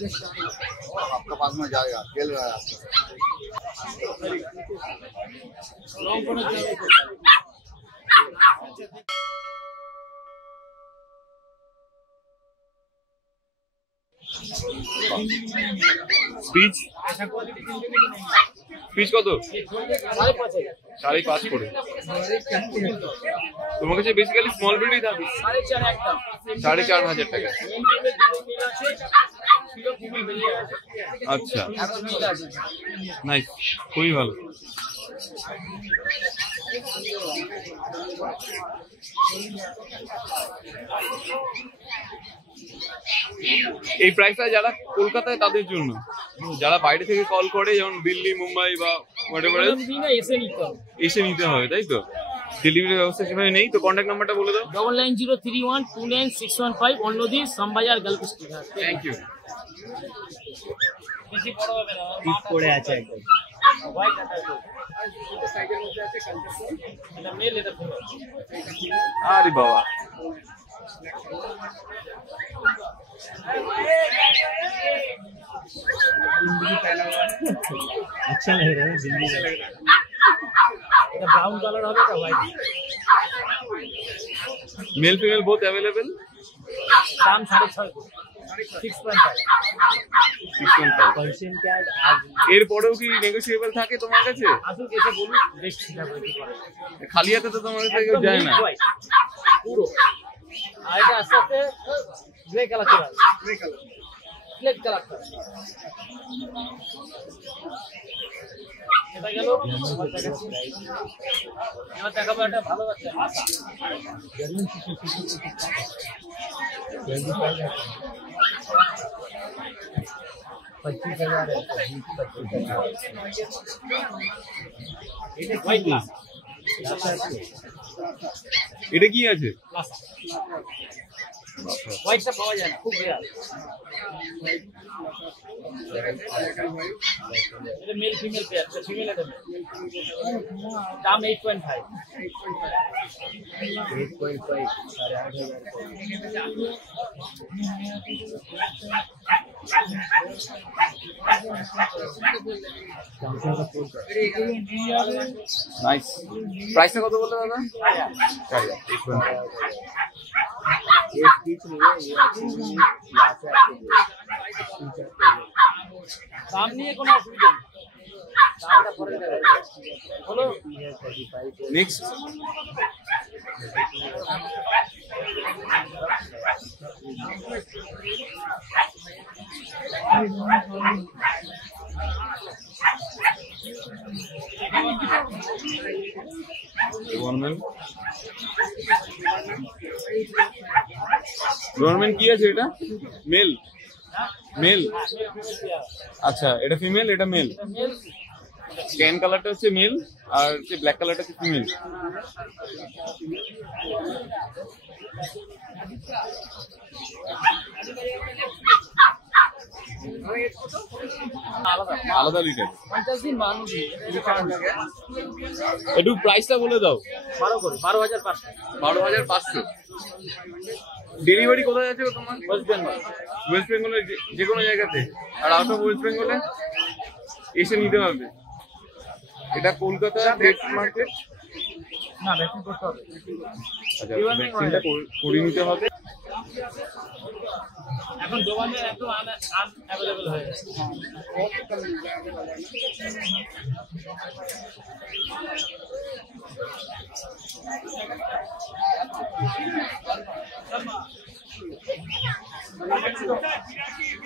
आपका पास में जाएगा, खेल रहा है आपका। স্পিচ স্পিচ কত? 5.5 করে। তোমার কাছে বেসিক্যালি স্মল ব্রিডই থাকে। 4,500 টাকা। আচ্ছা, নাইস, খুবই ভালো। এই প্রাইসটা যারা কলকাতায় তাদের জন্য, যারা বাইরে থেকে কল করে যেমন দিল্লি, মুম্বাই বা এসে নিতে হবে, তাই তো? ডেলিভারি ব্যবস্থা সেভাবে নেই তো? কন্ট্যাক্ট নাম্বারটা বলে দাও। 9903129615 অন্যদিন সমবাজার গল্ফ স্ট্রিট। Thank you. বেশি বড় হবে না, ঠিক করে আছে একদম। হোয়াইট আছে তো সাইজের মধ্যে আছে কালকে। এটা মেল, এটা ফিমেল। আরে বাবা, अच्छा लग रहा है दिल्ली में। এটা ব্রাউন কালার হবে, এটা white. Male female both available. দাম 6.5, 6.5। पर्शियन कैट आज এরপরেও কি নেগোশিয়েবল থাকে তোমার কাছে? আসুন এসে বলুন, দেখছি যাবো কি করে। খালি হাতে তো তোমার কাছে কেউ যায় না পুরো। আর এটা আস্তে আস্তে গ্রে কালার চলে আসবে, গ্রে কালার, ব্ল্যাক কালারটা। এটা গেল। এবার দেখাবো একটা ভালো বাচ্চা। जर्मन शिशु 25,000 है, 25,000 है, 25,000। এটা হোয়াইট না, এটা কি আছে? হোয়াইটটা পাওয়া যায় না, খুব রেয়ার। এটা মেল ফিমেল পেয়ার, এটা ফিমেল, এটা মেল। দাম 8.5। 8.5 8,500। নাইস। প্রাইসটা কত বলতে দাদা? एक पीस नहीं है, ये यहाँ से आपको দাম নিয়ে কোনো অসুবিধা নেই, দামটা পরে দেবে। হলো নেক্সট। গভর্নমেন্ট কি আছে? এটা মেল, মেল। আচ্ছা, এটা ফিমেল, এটা মেল। ট্যান কালারটা হচ্ছে মেল আর যে ব্ল্যাক কালারটা হচ্ছে ফিমেল। আলাদা লিটার। 50 দিন মানুষ একটু প্রাইসটা বলে দাও। 12,500। 12,500। ডেলিভারি কোথায় আছে তোমার? ওয়েস্ট বেঙ্গল। ওয়েস্ট বেঙ্গলের যে কোনো জায়গাতে? আর আউট অফ ওয়েস্ট বেঙ্গলে এসে নিতে হবে। এটা কলকাতা ডেট মার্কেট। না, ভ্যাকসিন করতে হবে। আচ্ছা, ভ্যাকসিনটা করে নিতে হবে। এখন দোকানে একদম আনঅ্যাভেলেবল হয়ে গেছে।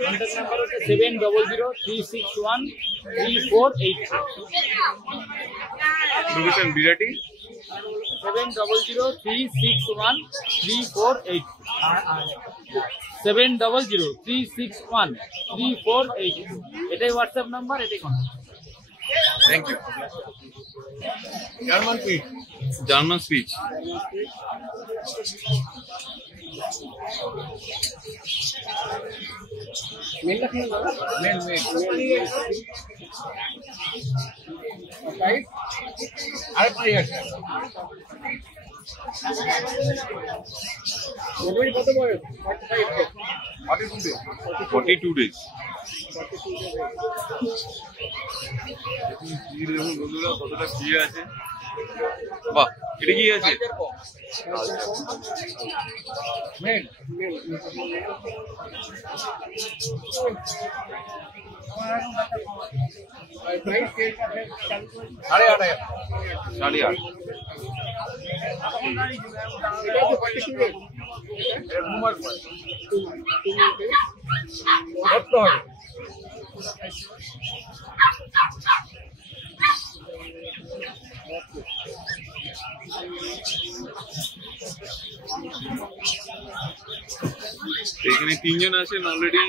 কন্ট্যাক্ট নাম্বার হচ্ছে 7003613484। লোকেশন বিরাটি। 7003613484। 7003613484। এটাই হোয়াটসঅ্যাপ নাম্বার, এটাই contact. Thank you. German speech, German speech. Male না ফিমেল দাদা? Male, male. রাইট? আর পাই আছে। ওই কত বয়স? 45। 42 days। ভিড় দেখুন বন্ধুরা কতটা ভিড় আছে। বাহ, এটা কি আছে? साढ़े आठ है 8.5। এখানে তিনজন আছেন অলরেডি,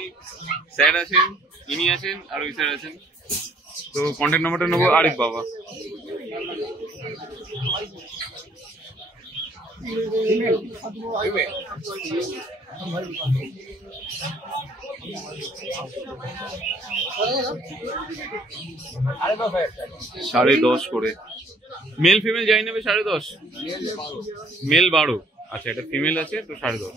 স্যার আছেন, ইনি আছেন আর ওই স্যার আছেন। তো কন্ট্যাক্ট নাম্বারটা নেবো আরিফ বাবা। সাড়ে 10 করে। মেল ফিমেল যাই নেবে 10.5। মেল 12। আচ্ছা, এটা ফিমেল আছে তো 10.5।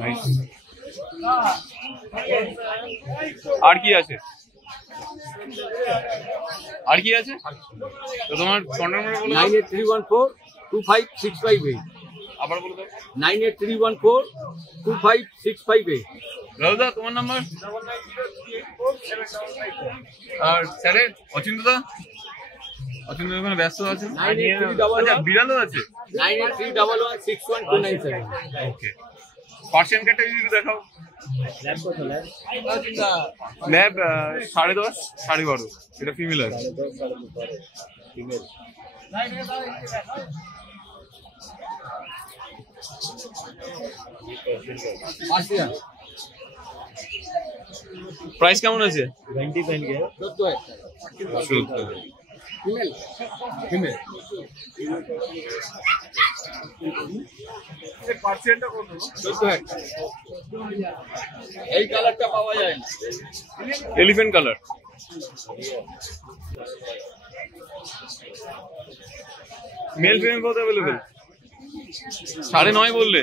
নাইস। আর কি আছে? আর কি আছে? তো তোমার কন্ট্যাক্ট নাম্বার বলো। 9831425658। আবার বলো তো। 9831425658। রাহুলদা তোমার নাম্বার? আর স্যারের অচিন্তদা? অচিন্ত ওখানে ব্যস্ত আছে। আচ্ছা, বিড়ালও আছে। 9831161297। ওকে, পার্সিয়ান ক্যাটটা যদি দেখাও। ল্যাব কত ল্যাব? ল্যাব 10.5 12.5। এটা ফিমেল আছে। ফিমেল। প্রাইস কেমন আছে? 20 पहन के 14,000। फीमेल फीमेल পার্সেন্টটা কত? 14,000। এই কালারটা পাওয়া যায় না। Elephant colour. মেল ফিমেল কত অ্যাভেলেবেল? 9.5 বললে।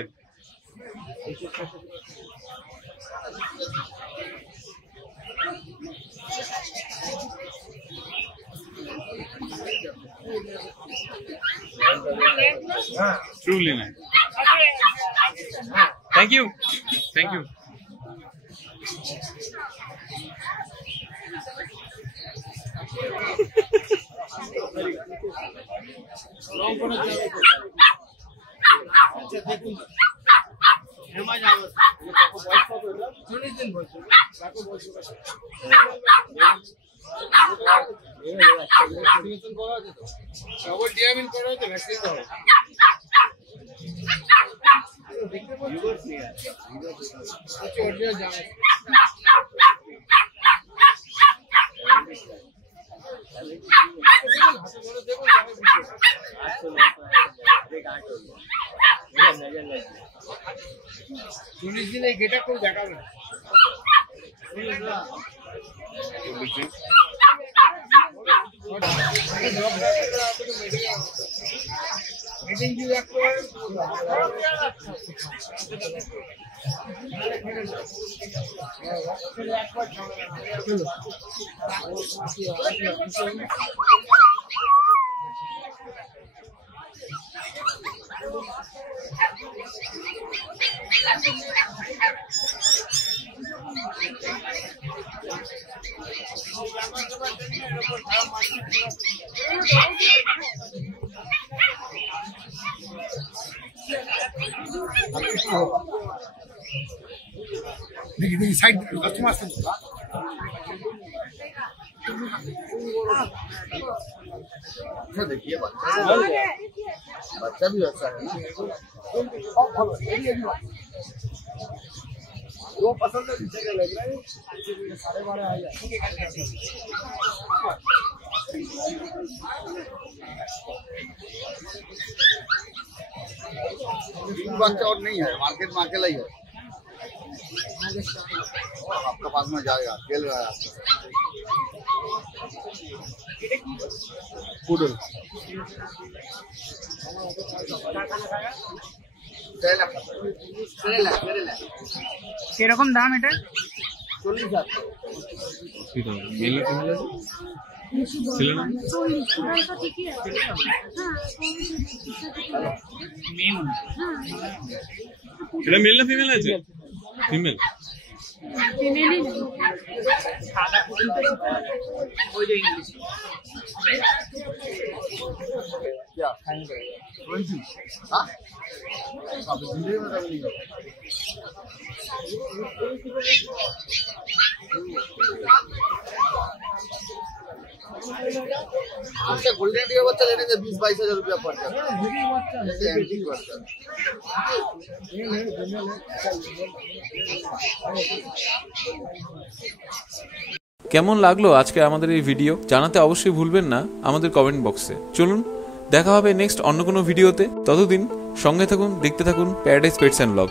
Truly nice. Thank you. Thank you. Double ডিয়ামিন করা হয়েছে ভ্যাকসিন দাও অরিজিনাল জানা হাতে ধরে দেখো পুলিশ দিনে গেটা করে দেখাবে মিটিং কি রাখতে देखिए साइड कस्टमर से देखिए बच्चा भी अच्छा है जो पसंद है दूसरे का लग रहा है 12.5 आ जाए बच्चा और नहीं है मार्केट में अकेला ही है आपके पास में जाएगा खेल रहा है आपका पुडल কিরকম দাম এটা? 40,000 मेल फीमेल ছিল না এটা মেল না ফিমেল আছে ফিমেল क्या फाइन करेगा 20 हां अब जिंदगी में नहीं अच्छा गोल्डन रिट्रीवर बच्चा लेने से 20-22 हजार रुपया पड़ जाता है जैसे एंटी बच्चा কেমন লাগলো আজকে আমাদের এই ভিডিও জানাতে অবশ্যই ভুলবেন না আমাদের কমেন্ট বক্সে। চলুন দেখা হবে নেক্সট অন্য কোনো ভিডিওতে, ততদিন সঙ্গে থাকুন, দেখতে থাকুন প্যারাডাইস পেটস অ্যান্ড ব্লগ।